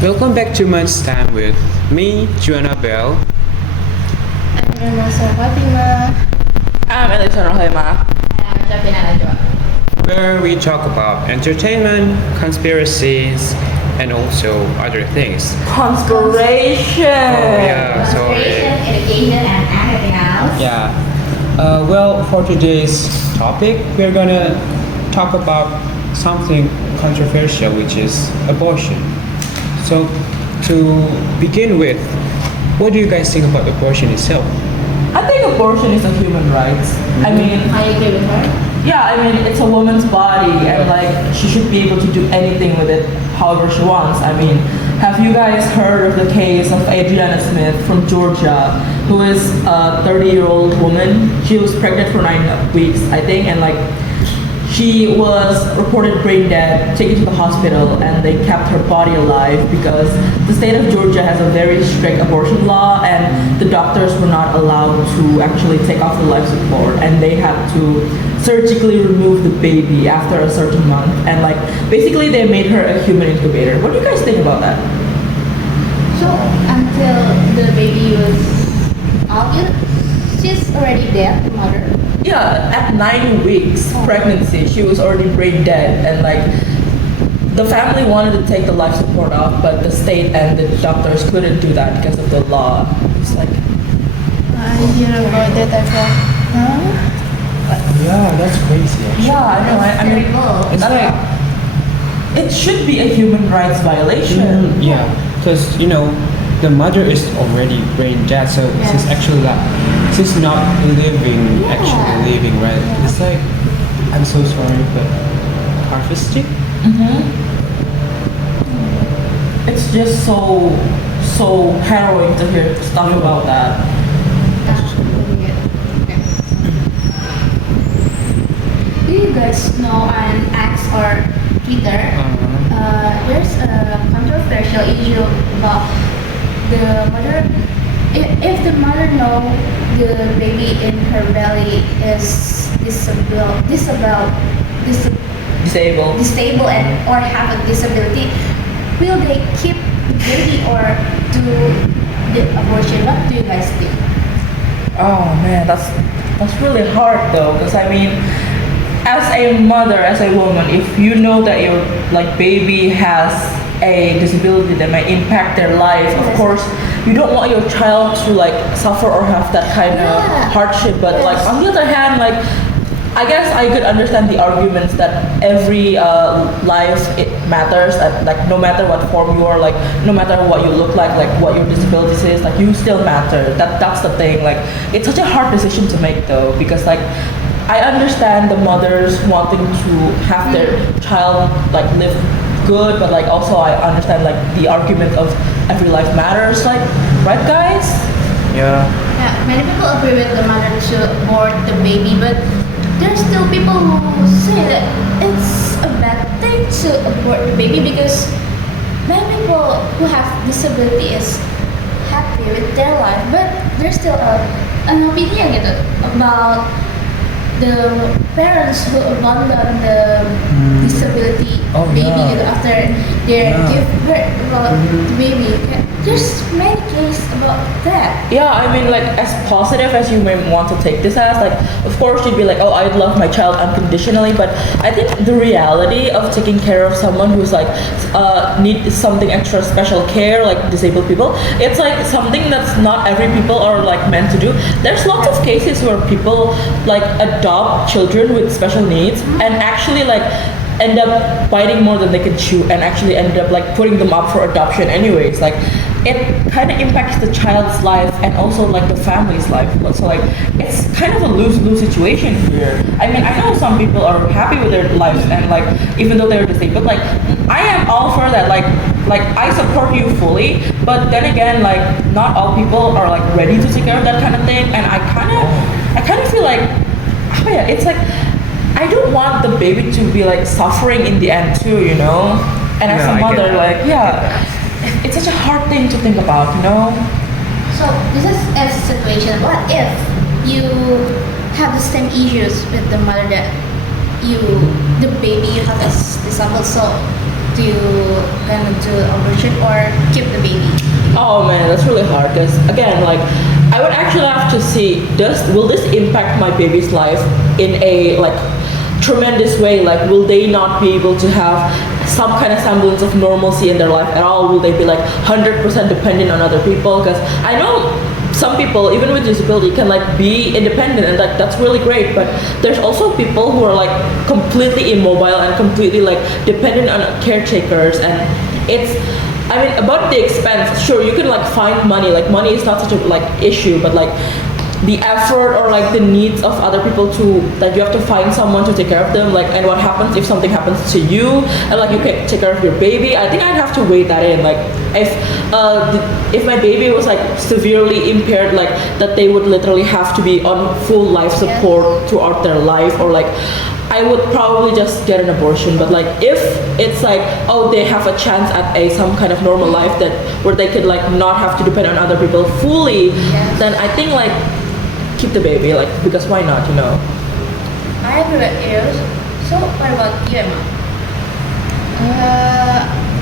Welcome back to Munch Time with me, JUAN ABEL. I'm KHOTIMAH. I'm ELISHA NURHALIMAH. I'm SYAFINA NAJWA. Where we talk about entertainment, conspiracies, and also other things. Conspiration. Conspiration, education, and anything else. Well, for today's topic, we're gonna talk about something controversial, which is abortion. So, to begin with, what do you guys think about abortion itself? I think abortion is a human right. I mean, I agree with her. yeah, I mean, it's a woman's body and like she should be able to do anything with it however she wants. I mean, have you guys heard of the case of Adriana Smith from Georgia, who is a 30-year-old woman? She was pregnant for 9 weeks, I think, and like she was reported brain dead, taken to the hospital, and they kept her body alive because the state of Georgia has a very strict abortion law, and the doctors were not allowed to actually take off the life support, and they had to surgically remove the baby after a certain month, and like basically they made her a human incubator. What do you guys think about that? So until the baby was out, she's already dead, the mother. Yeah, at 9 weeks pregnancy, she was already brain dead, and like the family wanted to take the life support off, but the state and the doctors couldn't do that because of the law. It's like, I hear about that as well. Yeah, that's crazy. yeah, I know. I mean, Terrible. It's like, it should be a human rights violation. yeah, because the mother is already brain dead, so she's Yes. actually like, she's not actually living, right? It's like, I'm so sorry, but harvesting? It's just so harrowing to hear stuff about that. Do you guys know on X or Twitter, there's a controversial issue about the mother. If the mother know the baby in her belly is disabled and or have a disability, will they keep the baby or do the abortion? What do you guys think? Oh man, that's really hard though, because I mean, as a mother, as a woman, if you know that your like baby has a disability that may impact their life, of course you don't want your child to like suffer or have that kind of hardship. But like on the other hand, like I guess I could understand the arguments that every life it matters, and like no matter what form you are, like no matter what you look like what your disability is, like you still matter. That's the thing. Like it's such a hard decision to make though, because like I understand the mothers wanting to have their child like live good, but like also I understand like the argument of every life matters, like, right guys? Yeah. Yeah, many people agree with the mother to abort the baby, but there's still people who say that it's a bad thing to abort the baby because many people who have disability is happy with their life, but there's still an opinion gitu about the parents who abandon the disability baby gitu after they give birth about the baby. There's many cases about that. Yeah, I mean, like, as positive as you may want to take this as, like, of course you'd be like, oh, I'd love my child unconditionally, but I think the reality of taking care of someone who's like need something extra special care, like disabled people, it's like something that's not every people are like meant to do. There's lots of cases where people like adopt children with special needs and actually like end up biting more than they can chew and actually end up like putting them up for adoption anyways. Like it kind of impacts the child's life and also like the family's life. So like it's kind of a lose-lose situation here. I mean, I know some people are happy with their lives and like even though they're disabled, like I am all for that. Like I support you fully, but then again, like not all people are like ready to take care of that kind of thing, and I kind of feel like, oh yeah, it's like I don't want the baby to be like suffering in the end too, you know? And as a mother, like, it's such a hard thing to think about, you know? So this is a situation. What if you have the same issues with the mother that the baby you have is disabled? So do you gonna do abortion or keep the baby? Oh man, that's really hard because again, like I would actually have to see will this impact my baby's life in a like tremendous way? Like will they not be able to have some kind of semblance of normalcy in their life at all? Will they be like 100% dependent on other people? Because I know some people, even with disability, can like be independent and like that's really great, but there's also people who are like completely immobile and completely like dependent on caretakers. And it's, I mean, about the expense, sure, you can like find money, like money is not such a like issue, but like the effort or like the needs of other people to, like you have to find someone to take care of them, like, and what happens if something happens to you and like you can't take care of your baby. I think I'd have to weigh that in, like if my baby was like severely impaired, like that they would literally have to be on full life support throughout their life, or like I would probably just get an abortion. But like if it's like, oh, they have a chance at some kind of normal life that where they could like not have to depend on other people fully, then I think like keep the baby, like, because why not, you know? I agree with you. So what about you, Emma?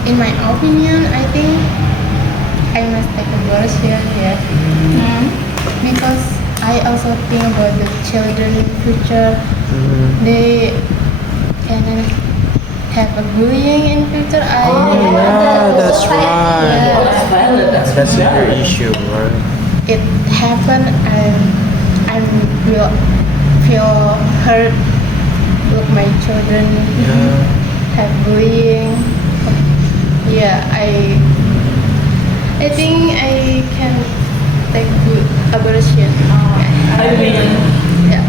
In my opinion, I think I must take abortion, yeah. Because I also think about the children in future. They can have a bullying in future. That's right. That's another issue, right? It happened, I will feel hurt. Look, my children have bullying. Yeah, I think I can take good abortion. I mean,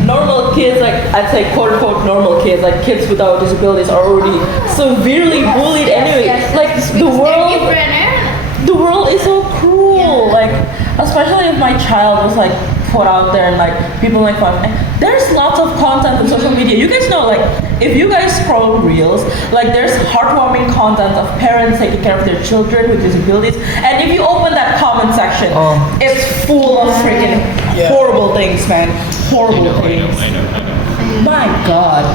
normal kids, like I'd say quote unquote normal kids, like kids without disabilities are already severely bullied anyway. Like the world is so cruel. Like especially if my child was like put out there and like people make fun. There's lots of content on social media. You guys know, like if you guys scroll reels, like there's heartwarming content of parents taking care of their children with disabilities, and if you open that comment section, it's full of freaking horrible things, man. Horrible things. I know. My God.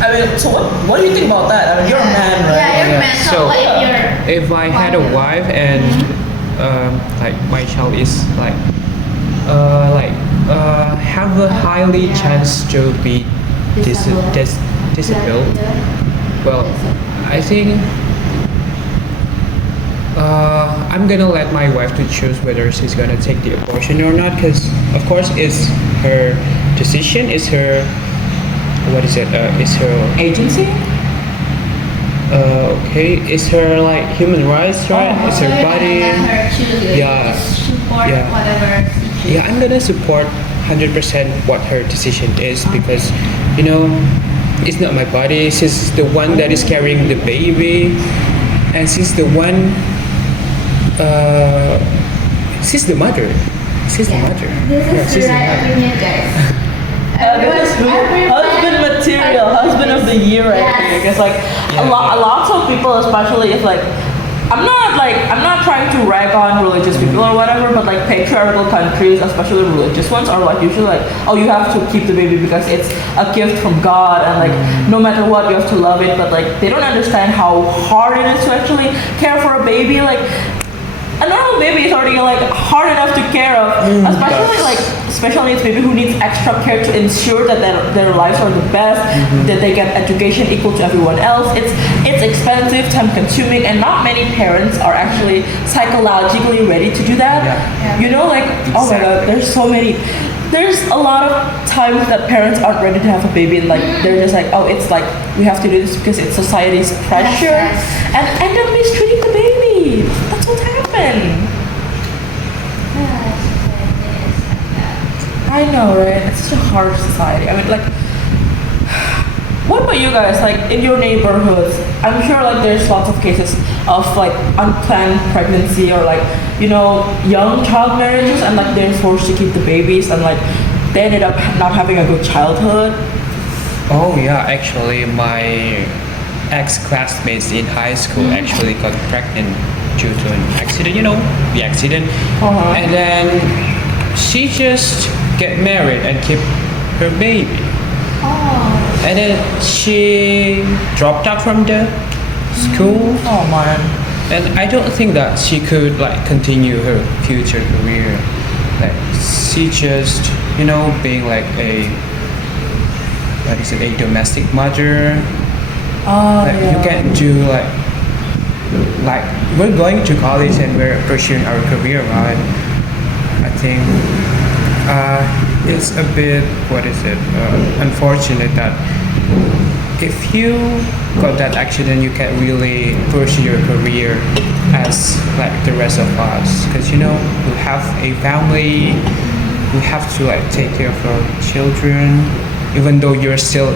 I mean, so what do you think about that? I mean, you're a man, right? Yeah, you're a man. So what if If I had a wife and like my child is like have a highly chance to be disabled, well, I think I'm gonna let my wife to choose whether she's gonna take the abortion or not, because of course it's her decision, it's her, what is it, it's her Agency? okay, it's her like human rights, right? It's her body. Her choose, Yeah. support whatever. Yeah, I'm gonna support 100% what her decision is, because you know it's not my body. She's the one that is carrying the baby, and she's the one. She's the mother. She's the mother. This is the right opinion, guys. This is husband material, husband of the year right here. Because like lots of people, especially if like I'm not trying to rag on religious people or whatever, but like patriarchal countries, especially religious ones, are like usually like, oh, you have to keep the baby because it's a gift from God, and like no matter what you have to love it. But like they don't understand how hard it is to actually care for a baby. Like a normal baby is already like hard enough to care of, especially like special needs baby who needs extra care to ensure that their lives are the best, that they get education equal to everyone else. It's expensive, time consuming, and not many parents are actually psychologically ready to do that. You know, like oh my God, there's a lot of times that parents aren't ready to have a baby, and like they're just like, oh, it's like we have to do this because it's society's pressure, and end up mistreating the baby. That's what's happened. I know, right? It's such a hard society. I mean, like, what about you guys? Like, in your neighborhoods, I'm sure like there's lots of cases of like unplanned pregnancy or like, you know, young child marriages, and like they're forced to keep the babies, and like they ended up not having a good childhood. Oh yeah, actually my ex-classmates in high school actually got pregnant due to an accident, you know, the accident. And then she just get married and keep her baby. And then she dropped out from the school, Oh man. and I don't think that she could like continue her future career. Like she just, being like a what is it, a domestic mother. Oh Like yeah. you can do like we're going to college and we're pursuing our career, right? I think it's a bit what is it unfortunate that if you got that accident you can't really pursue your career as like the rest of us, because we have a family, we have to like take care of our children even though you're still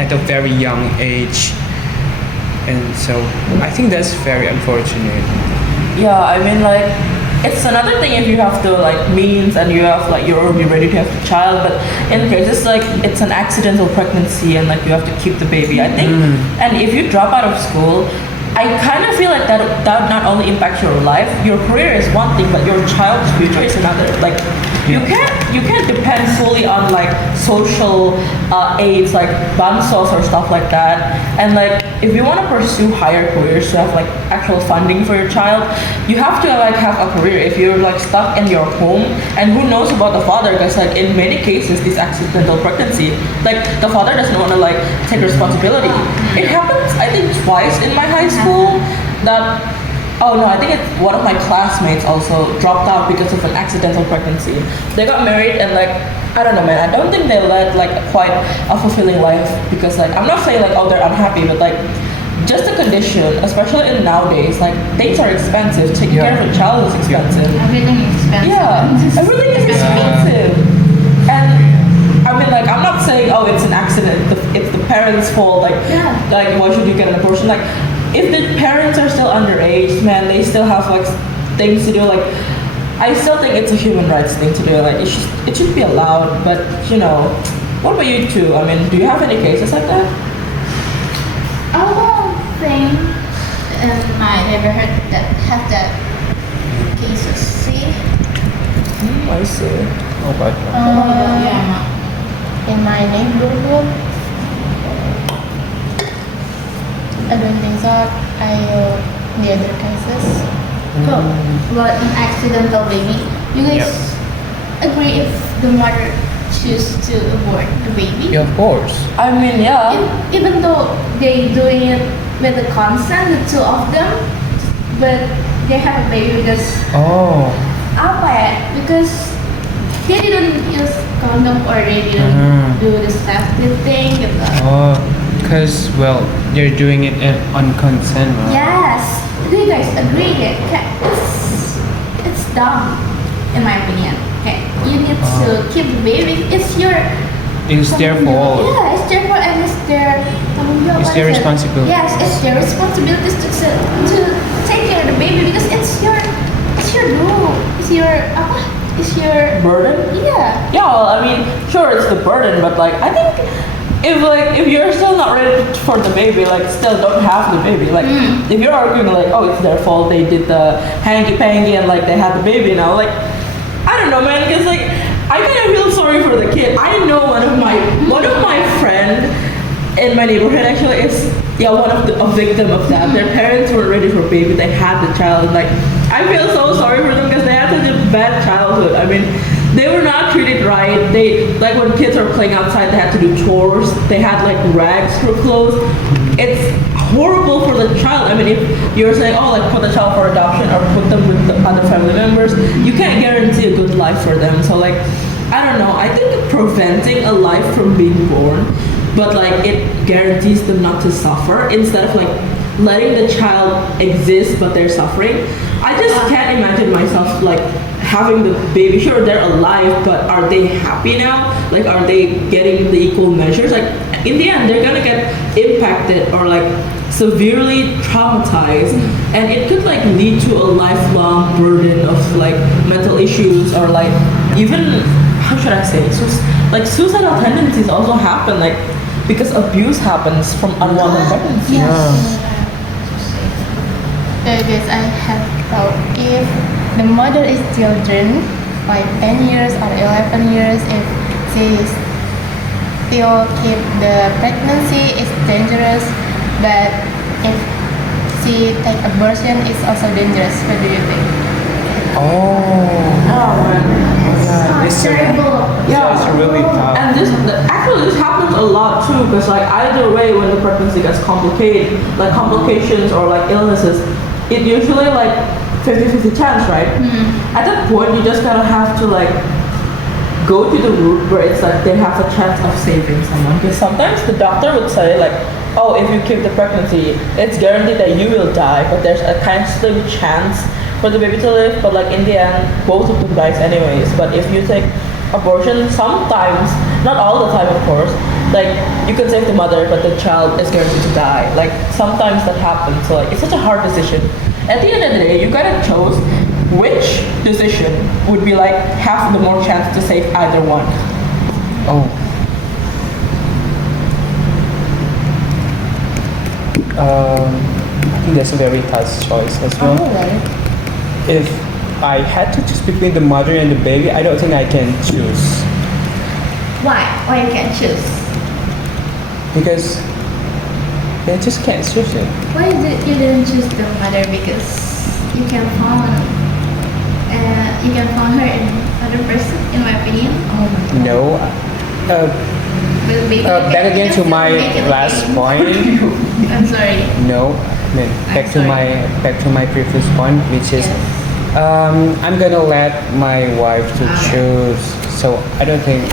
at a very young age. And so I think that's very unfortunate. Yeah, I mean like it's another thing if you have the like means and you have like you're already ready to have a child, but in cases like it's an accidental pregnancy and like you have to keep the baby, I think. And if you drop out of school, I kind of feel like that not only impacts your life, your career is one thing, but your child's future is another. Like you can't depend fully on like social aids like bansos or stuff like that. And like if you want to pursue higher careers to have like actual funding for your child, you have to like have a career. If you're like stuck in your home, and who knows about the father, because like in many cases this accidental pregnancy, like the father doesn't want to like take responsibility. It happens I think twice in my high school that oh no, I think one of my classmates also dropped out because of an accidental pregnancy. They got married and like I don't know man, I don't think they led like quite a fulfilling life, because like I'm not saying like oh they're unhappy, but like just the condition, especially in nowadays, like things are expensive. Taking care of a child is expensive. Everything is expensive. Yeah, everything is expensive. And I mean, like, I'm not saying, oh, it's an accident, it's the parents' fault, like, like, why should you get an abortion? Like, if the parents are still underage, man, they still have, like, things to do, like, I still think it's a human rights thing to do, like, it should be allowed, but, what about you two? I mean, do you have any cases like that? I don't think in my neighborhood that have that cases. See? I see. Oh, but Yeah. In my neighborhood, I don't think so. The other cases. So, well, an accidental baby, you guys agree if the mother choose to abort the baby? yeah, of course. I mean, yeah. Even though they doing it with the consent, the two of them, but they have a baby because Oh. apa ya? Because they didn't use condom or they didn't do the safety thing gitu. Oh, because well, they're doing it on consent, right? Yes. Do you guys agree that it's dumb, in my opinion? Okay, you need to keep the baby. It's their fault. Yeah, it's their fault and it's their It's their responsibility. Yes, it's their responsibility to take care of the baby because it's your rule. It's your Burden? Yeah. Yeah, well, I mean, sure, it's the burden, but like, I think if you're still not ready for the baby, like, still don't have the baby. Like, if you're arguing like, oh, it's their fault, they did the hanky panky and like they had the baby now, like, I don't know, man, because like, I kind of feel sorry for the kid. I know one of my friend in my neighborhood actually is a victim of that. Their parents weren't ready for a baby, they had the child, and like, I feel so sorry for them because they had such a bad childhood. I mean, they were not treated right. They, like, when kids are playing outside, they had to do chores. They had like rags for clothes. It's horrible for the child. I mean, if you're saying, oh, like put the child for adoption or put them with the other family members, you can't guarantee a good life for them. So like, I don't know. I think preventing a life from being born, but like it guarantees them not to suffer instead of like letting the child exist but they're suffering. I just can't imagine myself like having the baby. Sure, they're alive, but are they happy now? Like, are they getting the equal measures? Like, in the end, they're gonna get impacted or like severely traumatized, and it could like lead to a lifelong burden of like mental issues or like even, how should I say, like suicidal tendencies also happen, like because abuse happens from unwanted pregnancy. Yes, I have thought if the mother is children, like 10 years or 11 years, if she still keep the pregnancy, it's dangerous. But if she take abortion is also dangerous. What do you think? Oh, man. yeah, this terrible. Yeah. it's really tough. And actually this happens a lot too, because like either way, when the pregnancy gets complicated, like complications or like illnesses, it usually like 50-50 chance, right? At that point, you just kind of have to like go to the route where it's like they have a chance of saving someone. Because sometimes the doctor would say like, oh, if you keep the pregnancy, it's guaranteed that you will die, but there's a kind of slim chance for the baby to live. But like in the end, both of them dies anyways. But if you take abortion, sometimes, not all the time of course, like you can save the mother, but the child is guaranteed to die. Like sometimes that happens. So like it's such a hard decision. At the end of the day, you gotta choose which decision would be like have the more chance to save either one. Oh. I think that's a very tough choice as well. If I had to choose between the mother and the baby, I don't think I can choose Why? Why you can't choose? because I just can't choose it. Why you didn't choose the mother? Because you can find her in other person, in my opinion. No. But baby, Back again to you my can make it last baby. point. I'm sorry. No, I mean back to my previous point, which is Yes. I'm gonna let my wife to choose. So I don't think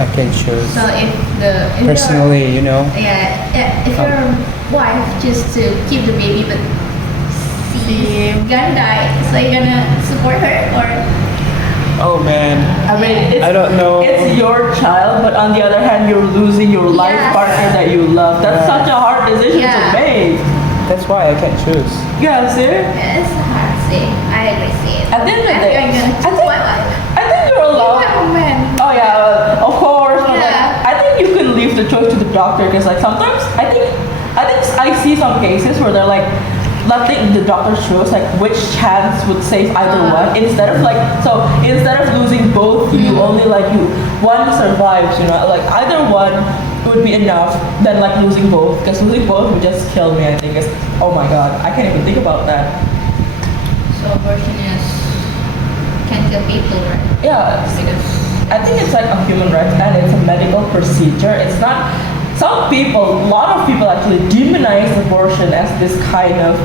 I can choose So if personally. You know. if your wife choose to keep the baby, but she's gonna die, so you gonna support her or? Oh man. I mean, I don't know. It's your child, but on the other hand, you're losing your life Yes. partner that you love. That's Yeah. such a hard decision Yeah. to make. That's why I can't choose. Yeah, see? It's hard to say. I agree. See it. At the end of the day, I'm gonna I choose think- my wife. I think you're You allowed. have a man. Oh yeah, of course. But like, Yeah. I think you can leave the choice to the doctor because like sometimes I see some cases where they're like letting the doctor choose like which chance would save either one instead of losing both, you only one survives. You know, like either one would be enough than like losing both, because losing both would just kill me. I think. Oh my god, I can't even think about that. So abortion can kill people, right? Yeah, I think it's like a human right and it's a medical procedure. It's not. A lot of people actually demonize abortion as this kind of,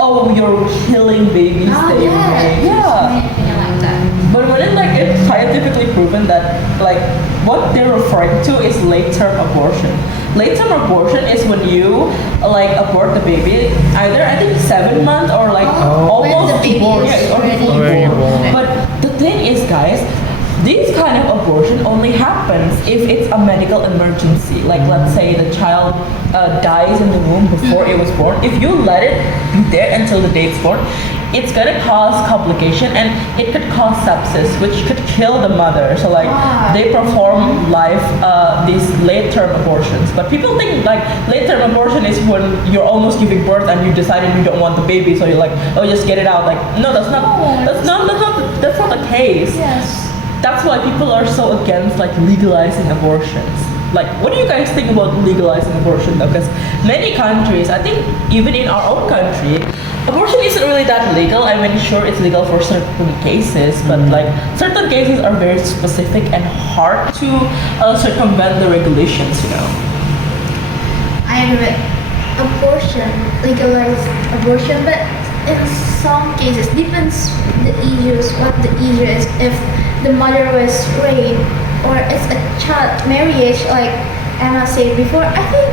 oh, you're killing babies that you make. Yeah. My opinion like that. But when it's scientifically proven that like what they're referring to is late-term abortion. Late-term abortion is when you like abort the baby either I think 7 months or like when the almost baby born. is Yeah, or already fully Already born. born. But the thing is, guys, this kind of abortion only happens if it's a medical emergency. Like let's say the child dies in the womb before it was born. If you let it be there until the day it's born, it's gonna cause complication and it could cause sepsis, which could kill the mother. So like they perform these late-term abortions. But people think like late-term abortion is when you're almost giving birth and you decided you don't want the baby, so you're like, oh, just get it out. Like no, that's not the case. Yes. That's why people are so against like legalizing abortions. Like, what do you guys think about legalizing abortion though? Because many countries, I think even in our own country, abortion isn't really that legal. I mean, sure, it's legal for certain cases, but like certain cases are very specific and hard to circumvent the regulations, you know. I agree. Abortion, legalized abortion, but in some cases depends the issues. What the issue is, if the mother was raped or it's a child marriage, like Emma said before, I think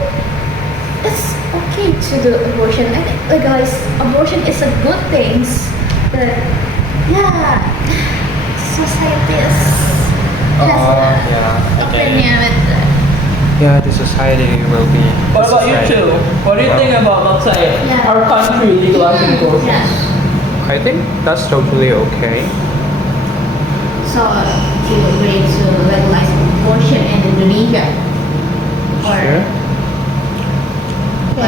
it's okay to do abortion. I think legalized abortion is a good thing, but yeah, society has Yeah. opinion with that. Yeah, the society will be. What about you two? What do you think about, let's say, our country legalizing abortion? Yes. I think that's totally okay. So, do you agree to legalize abortion in Indonesia? Or Sure. I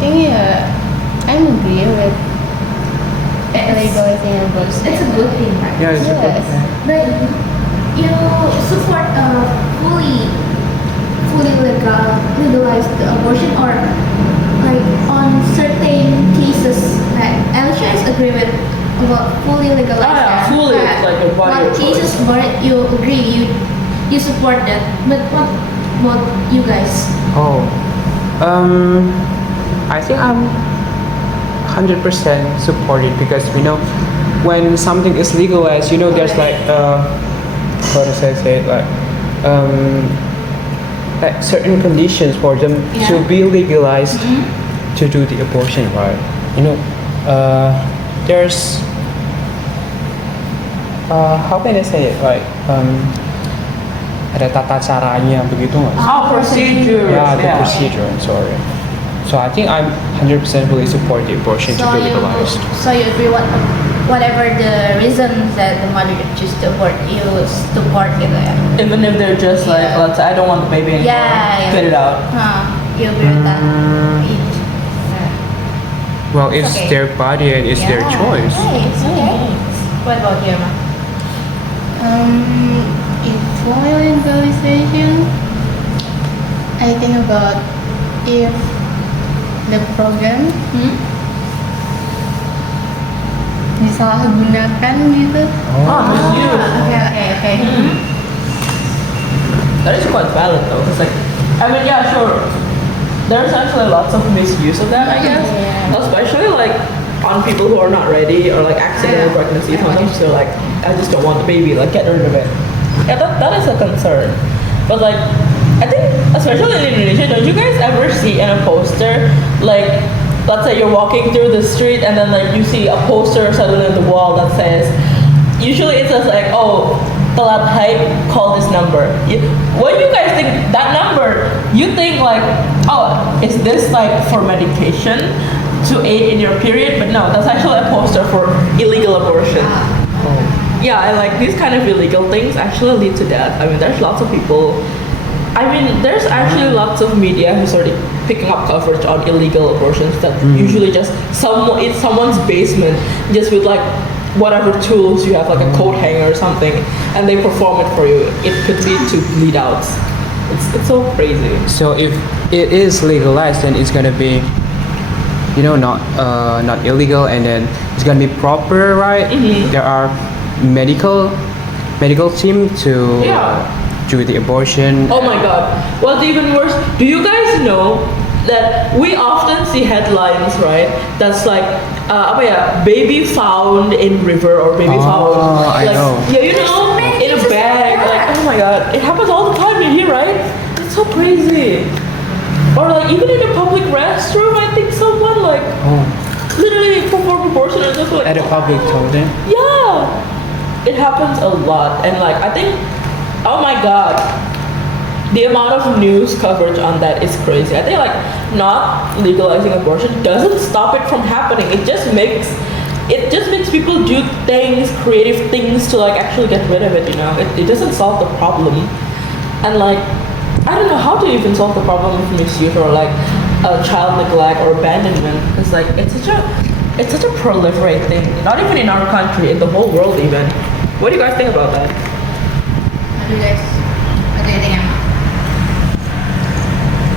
think I'm agree with legalizing abortion. it's a good thing, right? Yeah, it's a good Yes. thing. But you support fully legalized abortion, or like on certain agree with about fully legalized. Yeah, that. fully, like a body What of Jesus choice. bar, you agree, you support that. But what about you guys? Oh, I think I'm 100% supported because when something is legalized, there's like how does I say it, like certain conditions for them to Yeah. be legalized to do the abortion, right? There's how can I say it, like ada tata caranya begitu nggak? Oh, procedure. Yeah, the procedure. I'm sorry. So I think I'm 100% fully support the abortion to be legalized. So you agree whatever the reasons that the mother choose to abort, you support gitu ya? Even if they're just like, Yeah. let's say, I don't want the baby anymore. Yeah. Get it out. You agree with that? Well, it's Okay. their body and it's their choice. Nice, okay. What about you, Emma? If for legalization, I think about if the program disalahgunakan gitu. Oh, misuse. Okay. That is quite valid though. It's like, I mean, yeah, sure. There's actually lots of misuse of that, I guess. Yeah. Especially like on people who are not ready or like accidental Yeah. pregnancy. Sometimes they're like, I just don't want the baby. Like, get rid of it. Yeah, that is a concern. But like, I think, especially in Indonesia, don't you guys ever see in a poster, like, let's say you're walking through the street and then like you see a poster suddenly on the wall that says, usually it says like, oh, telat haid, call this number. When you guys think that number, you think like, oh, is this like for medication to aid in your period? But no, that's actually a poster for illegal abortion. Yeah, and like these kind of illegal things actually lead to death. I mean, there's lots of people. I mean, there's actually lots of media who started picking up coverage on illegal abortions that usually just it's someone's basement, just with like whatever tools you have, like a coat hanger or something, and they perform it for you. It could lead to bleed outs. It's so crazy. So if it is legalized, then it's gonna be, not illegal, and then it's gonna be proper, right? There are medical team to Yeah. do the abortion. Oh my god. What's even worse, do you guys know that we often see headlines, right? That's like, baby found in river or baby found. I Like, know. yeah, in a bag. Like, oh my god. It happens all the time in here, right? It's so crazy. Or like, even in a public restroom, I think someone like, literally performed abortion and just like, At a public toilet. yeah, it happens a lot, and like I think, oh my god, the amount of news coverage on that is crazy. I think like not legalizing abortion doesn't stop it from happening. It just makes people do things, creative things to like actually get rid of it. It doesn't solve the problem, and like I don't know how to even solve the problem of misuse or like child neglect or abandonment. It's like it's such a proliferate thing. Not even in our country, in the whole world even. What do you guys think about that? What do you think, Emma?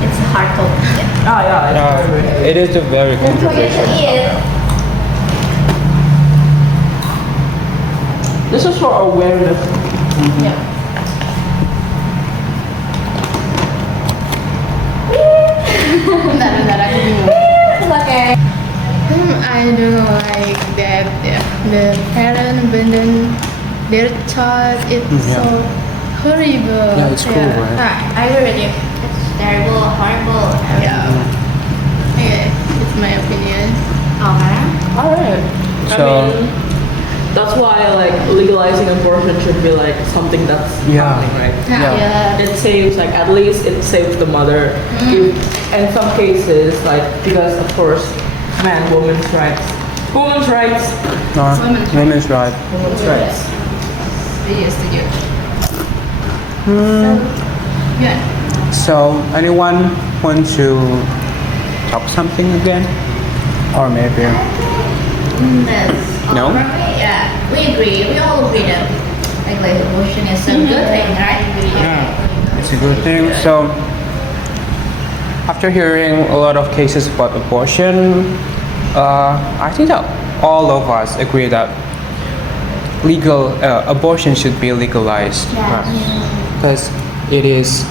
It's a hard topic. Ah, yeah. It is a very Don't forget controversial. to eat. This is for awareness. Yeah. Bentar, aku bingung. Okay. I don't like that the parent abandon their child. It's Yeah. so horrible. Yeah, it's cool, right? I agree with you. It's terrible, horrible. Yeah. Okay, it's my opinion. Okay. Alright. So- I mean, that's why like legalizing abortion should be like something that's Yeah. happening, right? Yeah. It saves like at least it saves the mother. In some cases, like because of course, women's rights. Women's rights. Women's right. Women's rights. Setuju. Yeah. So anyone want to talk something again, or maybe? That's No? all right. Yeah, we agree. We all agree that legalized abortion is a good thing, right? It's a good thing. So after hearing a lot of cases about abortion, I think that all of us agree that legal abortion should be legalized. Yes. Because it is,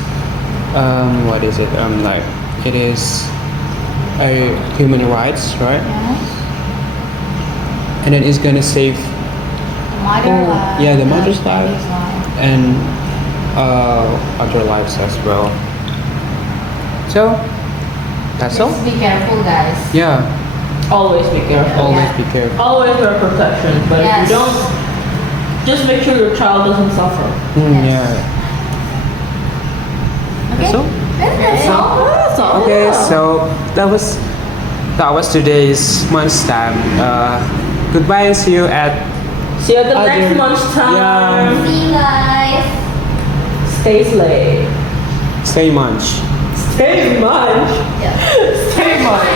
what is it? Like it is a human rights, right? Yes. And it is gonna save, Mother life. yeah, the mother's life baby's life. and other lives as well. So that's all. Just be careful, guys. Yeah, Always be careful. always be careful. Always wear protection. But Yes. if you don't, just make sure your child doesn't suffer. Yeah. Okay. So That's all. That's all. okay, so that was today's Munch time. Goodbye and see you at See you at the Other- next Munch time. Yeah. See you guys. Stay slay. Stay Munch. Stay Munch. Yeah. Stay Munch.